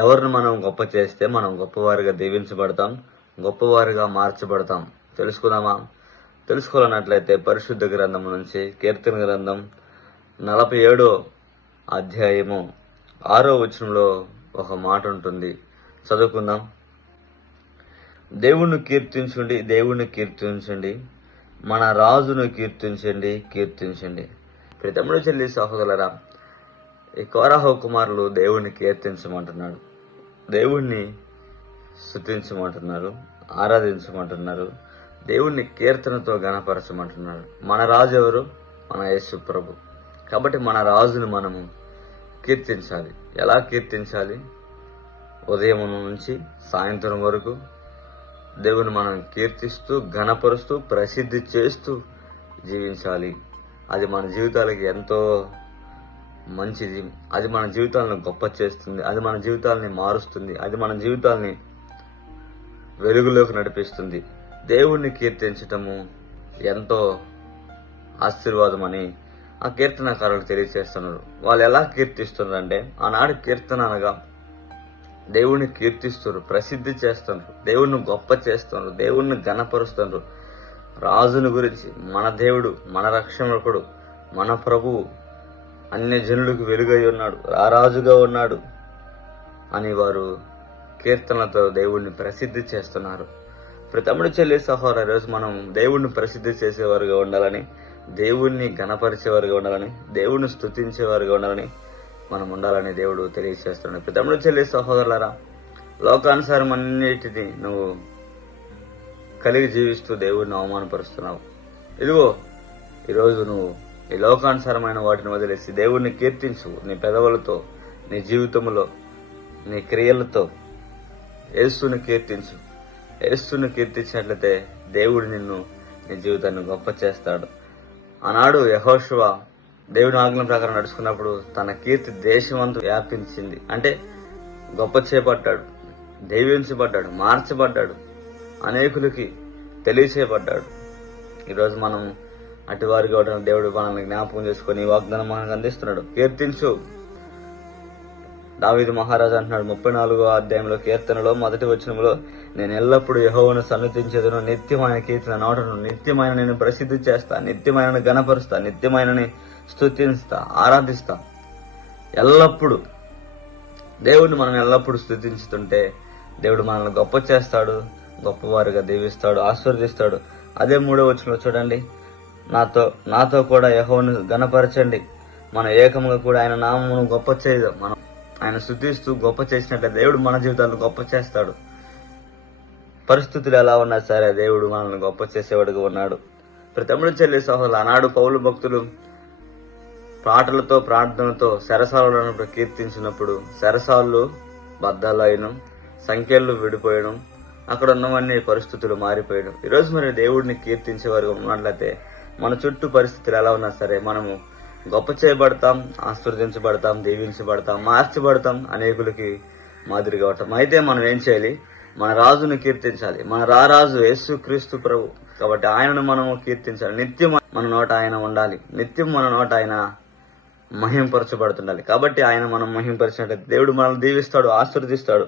ఎవరిని మనం గొప్ప చేస్తే మనం గొప్పవారిగా దీవించబడతాం, గొప్పవారిగా మార్చబడతాం. తెలుసుకుందామా? తెలుసుకోవాలన్నట్లయితే పరిశుద్ధ గ్రంథం నుంచి కీర్తన గ్రంథం 47 అధ్యాయము 6వ వచనంలో ఒక మాట ఉంటుంది. చదువుకుందాం. దేవుణ్ణి కీర్తించండి, దేవుణ్ణి కీర్తించండి, మన రాజును కీర్తించండి, కీర్తించండి. తమ్ముడు చెల్లి సహోదరులారా, ఈ కోరహు కుమారులు దేవుణ్ణి కీర్తించమంటున్నాడు, దేవుణ్ణి స్తుతించమంటున్నారు, ఆరాధించమంటున్నారు, దేవుణ్ణి కీర్తనతో గణపరచమంటున్నాడు. మన రాజు ఎవరు? మన యేసు ప్రభు. కాబట్టి మన రాజును మనము కీర్తించాలి. ఎలా కీర్తించాలి? ఉదయం నుంచి సాయంత్రం వరకు దేవుని మనం కీర్తిస్తూ, ఘనపరుస్తూ, ప్రసిద్ధి చేస్తూ జీవించాలి. అది మన జీవితాలకి ఎంతో మంచిది. అది మన జీవితాలను గొప్ప చేస్తుంది. అది మన జీవితాలని మారుస్తుంది. అది మన జీవితాలని వెలుగులోకి నడిపిస్తుంది. దేవుణ్ణి కీర్తించటము ఎంతో ఆశీర్వాదం అని ఆ కీర్తనకారులు తెలియజేస్తున్నారు. వాళ్ళు ఎలా కీర్తిస్తున్నారంటే, ఆనాడు కీర్తన అనగా దేవుణ్ణి కీర్తిస్తున్నారు, ప్రసిద్ధి చేస్తున్నారు, దేవుణ్ణి గొప్ప చేస్తున్నారు, దేవుణ్ణి ఘనపరుస్తున్నారు. రాజుని గురించి, మన దేవుడు, మన రక్షకుడు, మన ప్రభువు అన్య జనులకు వెలుగై ఉన్నాడు, రారాజుగా ఉన్నాడు అని వారు కీర్తనలతో దేవుణ్ణి ప్రసిద్ధి చేస్తున్నారు. తమ్ముడు చెల్లి సహోదరు, రోజు మనం దేవుణ్ణి ప్రసిద్ధి చేసేవారుగా ఉండాలని, దేవుణ్ణి ఘనపరిచేవారుగా ఉండాలని, దేవుణ్ణి స్తుతించేవారుగా ఉండాలని మనం ఉండాలని దేవుడు తెలియజేస్తున్నాడు. తమ్ముడు చెల్లి సహోదరులారా, లోకానుసారం అన్నిటిని నువ్వు కలిగి జీవిస్తూ దేవుడిని అవమానపరుస్తున్నావు. ఇదిగో ఈరోజు నువ్వు ఈ లోకానుసారమైన వాటిని వదిలేసి దేవుణ్ణి కీర్తించు. నీ పెదవులతో, నీ జీవితంలో, నీ క్రియలతో యేసుని కీర్తించు. యేసుని కీర్తించినట్లయితే దేవుడు నిన్ను, నీ జీవితాన్ని గొప్ప చేస్తాడు. ఆనాడు యెహోషువ దేవుని ఆజ్ఞల ప్రకారం నడుచుకున్నప్పుడు తన కీర్తి దేశమంతా వ్యాపించింది. అంటే గొప్ప చేపట్టాడు, దీవించబడ్డాడు, మార్చబడ్డాడు, అనేకులకి తెలియచేయబడ్డాడు. ఈరోజు మనం అటువారిగా ఉండడం దేవుడు మనల్ని జ్ఞాపకం చేసుకుని వాగ్దానం మనకు అందిస్తున్నాడు. కీర్తించు. దావీదు మహారాజు అంటున్నాడు 34వ అధ్యాయంలో కీర్తనలో 1వ వచనంలో, నేను ఎల్లప్పుడూ యెహోవాను సన్నుతించెదను, నిత్యమైన కీర్తన నోటను, నిత్యమైన నేను ప్రసిద్ధి చేస్తా, నిత్యమైన గణపరుస్తా, నిత్యమైన స్తుతిస్తా, ఆరాధిస్తా. ఎల్లప్పుడు దేవుడిని మనం ఎల్లప్పుడూ స్తుతించుతుంటే దేవుడు మనల్ని గొప్ప చేస్తాడు, గొప్పవారిగా దీవిస్తాడు, ఆశీర్వదిస్తాడు. అదే 3వ వచనంలో చూడండి, నాతో కూడా యెహోవాను గణపరచండి, మనం ఏకముగా కూడా ఆయన నామమును గొప్ప చేయదు. మనం ఆయన స్తుతిస్తూ గొప్ప చేసినట్లే దేవుడు మన జీవితాలను గొప్ప చేస్తాడు. పరిస్థితులు ఎలా ఉన్నా సరే దేవుడు మనల్ని గొప్ప చేసేవాడుగా ఉన్నాడు. తమ్ముడు చెల్లి సహోదరులు, ఆనాడు పౌలు భక్తులు పాటలతో, ప్రార్థనతో శరసాలను కీర్తించినప్పుడు శరసాలు బద్దలైన, సంఖ్యలు విడిపోయడం, అక్కడ ఉన్నవన్నీ పరిస్థితులు మారిపోయడం. ఈరోజు మరి దేవుడిని కీర్తించేవారు ఉన్నట్లయితే మన చుట్టూ పరిస్థితులు ఎలా ఉన్నా సరే మనము గొప్ప చేయబడతాం, ఆశీర్వదించబడతాం, దీవించబడతాం, మార్చబడతాం, అనేకులకి మాదిరిగా ఉంటాం. అయితే మనం ఏం చేయాలి? మన రాజును కీర్తించాలి. మన రారాజు యేసు క్రీస్తు ప్రభు. కాబట్టి ఆయనను మనము కీర్తించాలి. నిత్యం మన నోట ఆయన ఉండాలి. నిత్యం మన నోట ఆయన మహింపరచబడుతుండాలి. కాబట్టి ఆయన మనం మహింపరిచినట్లయితే దేవుడు మనల్ని దీవిస్తాడు, ఆశీర్వదిస్తాడు.